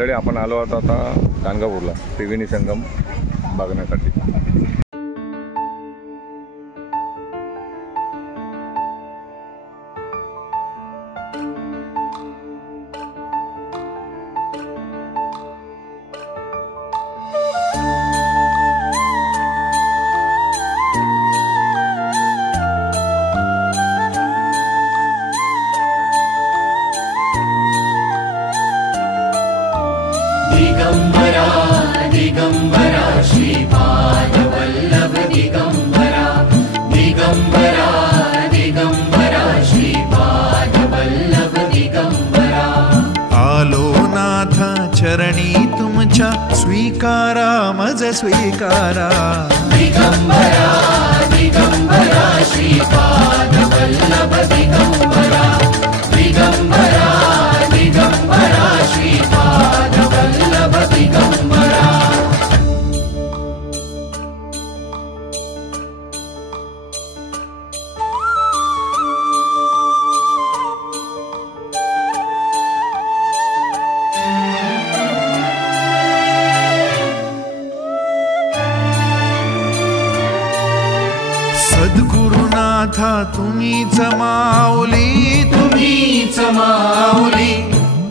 मंडळी आपण आलो आहोत आता गाणगापूरला त्रिवेणी संगम बघण्यासाठी। दिगंबरा दिगंबरा श्रीपाद वल्लभ दिगंबरा दिगंबरा दिगंबरा श्रीपाद वल्लभ दिगंबरा। आलो नाथ चरणी तुमच्या स्वीकारा मज स्वीकारा। दिगंबरा दिगंबरा श्रीपाद वल्लभ दिगंबरा दिगंबरा दिगंबरा श्रीपाद वल्लभ दिगंबरा। सद्गुरुनाथा तुम्हीच माऊली तुम्हीच माऊली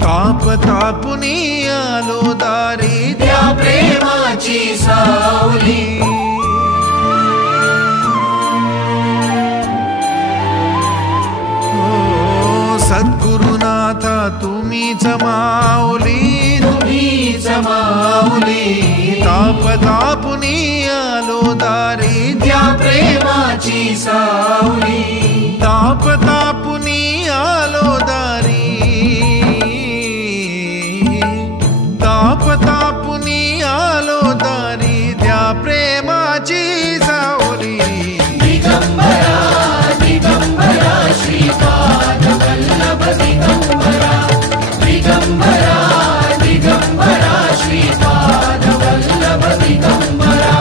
ताप तापुनी आलो दारी त्या प्रेमाची सावली। सद्गुरुनाथा तुम्हीच माऊली तुम्हीच माऊली ताप तापुनी आलो दारी त्या प्रेमाची सावली। ताप तापुनी आलो दारी ताप तापुनी आलो दारी त्या प्रेमाची सावली। दिगंबरा दिगंबरा श्रीपाद वल्लभ दिगंबरा दिगंबरा दिगंबरा श्रीपाद वल्लभ दिगंबरा।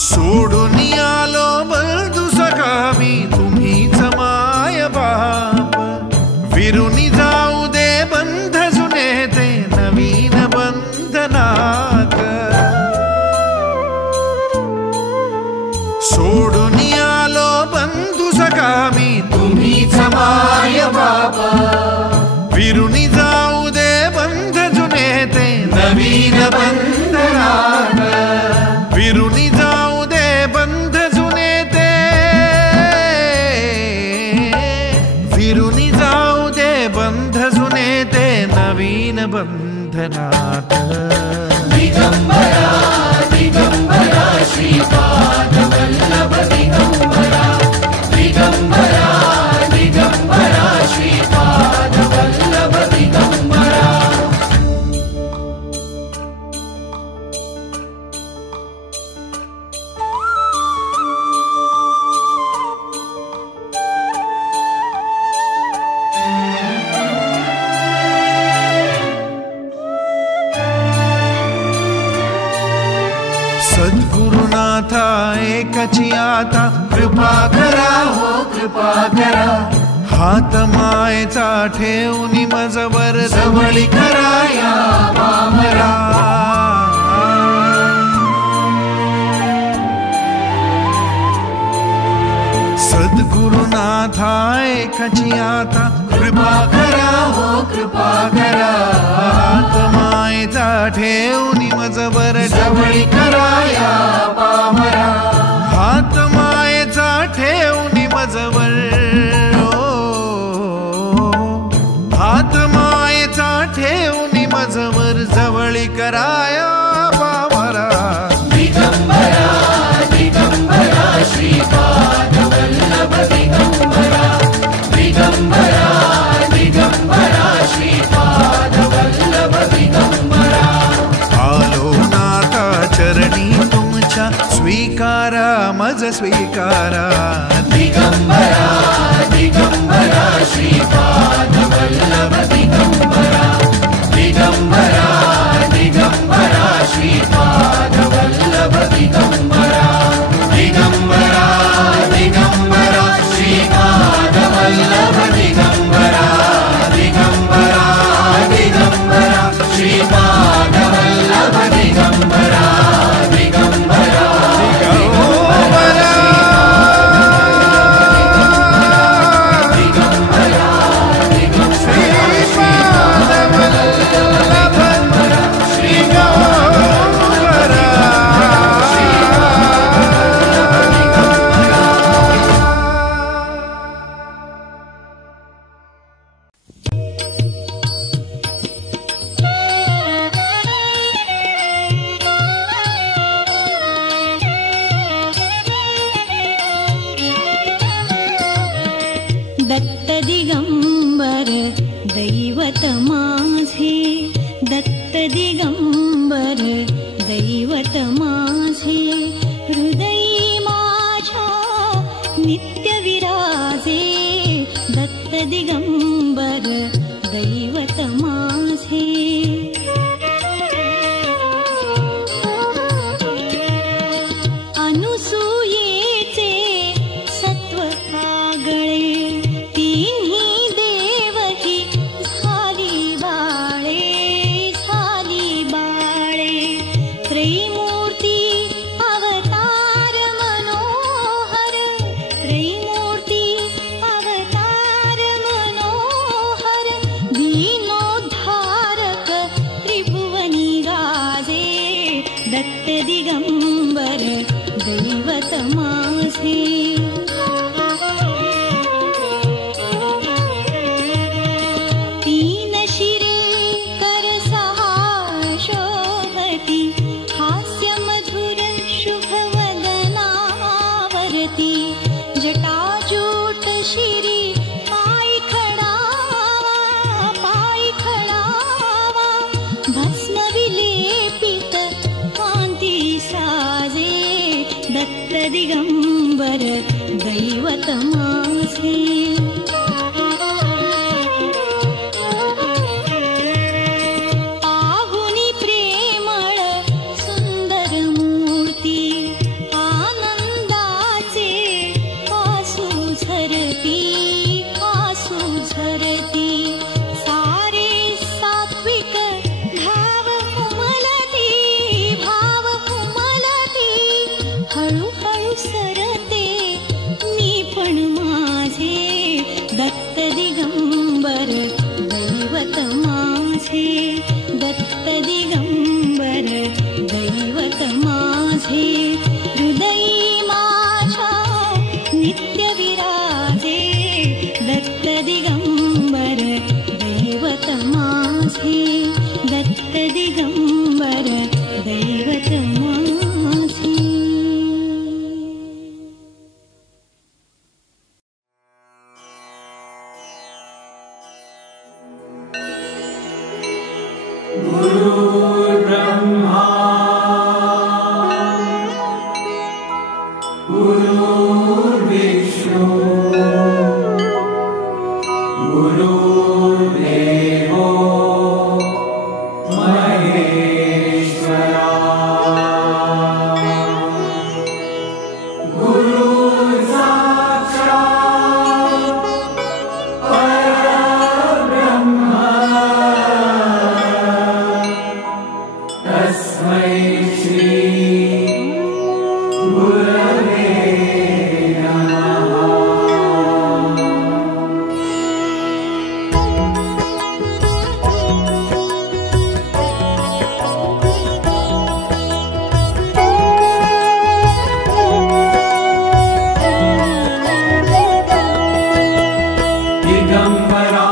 सोडून आलो बंधू सखा मी तुम्हीच माय बाप। विरुनी जाऊ दे बंध जुने ते नवीन बंधनात। सोडून आलो बंधू सखा मी तुम्हीच माय बाबा विरुनी जाऊ दे बंध जुने ते नवीन बंधनात। विरुनी जाऊ दे बंध जुने ते विरुनी जाऊ दे बंध जुने ते नवीन बंधनात। दिगंबरा दिगंबरा श्रीपाद वल्लभ दिगंबरा दिगंबरा दिगंबरा श्रीपाद वल्लभ दिगंबरा। सद्गुरुनाथा एकची आता कृपा करा हो कृपा करा हात मायेचा ठेवून मजवर जवळी करा या पामरा। सद्गुरुनाथा एकची आता कृपा करा हो कृपा करा हात मायेचा ठेवून मजवर जवळी करा या पामरा। हात मायेचा ठेवून मजवर हात मायेचा ठेवून मजवर जवळी कराया पामरा। दिगंबरा दिगंबरा श्रीपाद वल्लभ दिगंबरा दिगंबरा दिगंबरा श्रीपाद वल्लभ दिगंबरा। आलो नाथा चरणी तुमच्या स्वीकारा मज स्वीकारा। दिगंबरा दिगंबरा श्रीपाद दिगंबरा दिगंबरा दिगंबरा श्रीपादवल्लभ दिगंबरा दिगंबरा दत्त दिगंबर दैवत माझे दत्त दिगंबर दैवत माझे हृदयी माझ्या नित्य विराजे दत्त दिगंबर दैवत माझे अनुसूयेचे सत्व आगळे तिन्ही देवही झाली बाळे त्रैमूर्ती अवतार मनोहर त्रैमूर्ती अवतार मनोहर दीनोद्धारक त्रिभुवनी गाजे दत्त दिगंबर दैवत माझे तीन शिरे कर सहा शोभती हास्य मधुर शुभ वदनावरती जटाजूट शिरी पाय खडावा भस्म विलेपित कांती साजे दत्त दिगंबर दैवत माझे पाहुनी प्रेमळ सुंदर मूर्ती आनंदाचे आसू झरती सारे सात्विक भाव कुमलती हळूहळू सरते मी पण माझे दत्त दिगंबर दैवत माझे दत्त दिगंबर दैवत माझे हृदयी माझ्या नित्य विराजे दत्त दिगंबर दैवत माझे दत्त दिगंबर दैवत माझे गुरुर्ब्रह्मा गुरुर्विष्णु गुरुर्देवो महेश्वरा गुरु साक्षात् परब्रह्म तस्मै श्री गुरवे दिगंबरा